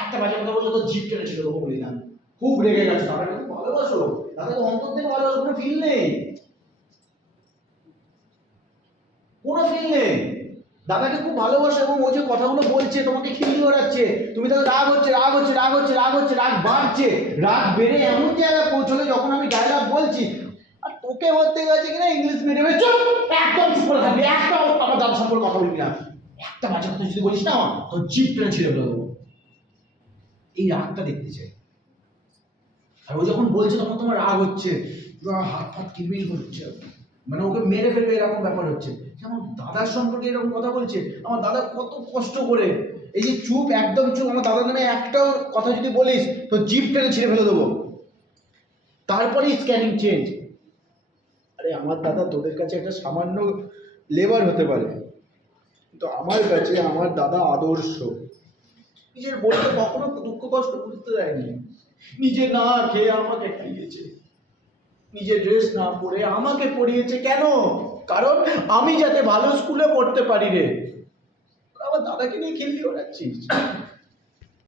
একটা বাজে কথা বললে তো জিভ কেটে ছিল তবু বলি না, খুব রেগে গেছে। দাদাকে খুব ভালোবাসো, দাদাকে অন্তর থেকে ভালোবাসো, কোনো ফিল নেই, কোনো ফিল নেই। দাদাকে খুব ভালোবাসো এবং ও যে কথাগুলো বলছে তোমাকে খিল্লি ওড়াচ্ছে, তুমি তাকে রাগ হচ্ছে রাগ হচ্ছে রাগ হচ্ছে রাগ হচ্ছে, রাগ বাড়ছে, রাগ বেড়ে এমন জায়গায় পৌঁছলে যখন আমি ডায়লগ বলছি আর তোকে বলতে গেছে কিনা ইংলিশ মিডিয়ামে, চুপ একদম চুপ করে থাকবি, একটা আমার দাদা সম্পর্কে কথা বলবি না, একটা বাজে কথা যদি বলিস না তো জিভ টেনে ছিঁড়ে ফেলে দেবো। এই রাগটা দেখতে চাই। আর ও যখন বলছে তখন তোমার রাগ হচ্ছে, পুরো হাত ফাত কিরমির করছে, মানে ওকে মেরে ফেলবে এরকম ব্যাপার হচ্ছে। আমার দাদার সম্পর্কে এরকম কথা বলছে, আমার দাদা কত কষ্ট করে, এই যে চুপ একদম চুপ, আমার দাদার নামে একটাও কথা যদি বলিস তো জিভ টেনে ছিঁড়ে ফেলে দেবো। তারপরেই স্ক্যানিং চেঞ্জ। আরে আমার দাদা তোদের কাছে একটা সামান্য লেবার হতে পারে, কিন্তু আমার কাছে আমার দাদা আদর্শ। নিজের বোনকে কখনো দুঃখ কষ্ট বুঝতে দেয়নি, নিজে না খেয়ে আমাকে খাইয়েছে, নিজের ড্রেস না পরে আমাকে পরিয়েছে। কেন? কারণ আমি যাতে ভালো স্কুলে পড়তে পারি রে। আমার দাদাকে নিয়ে খিল্লি ওড়াচ্ছিস?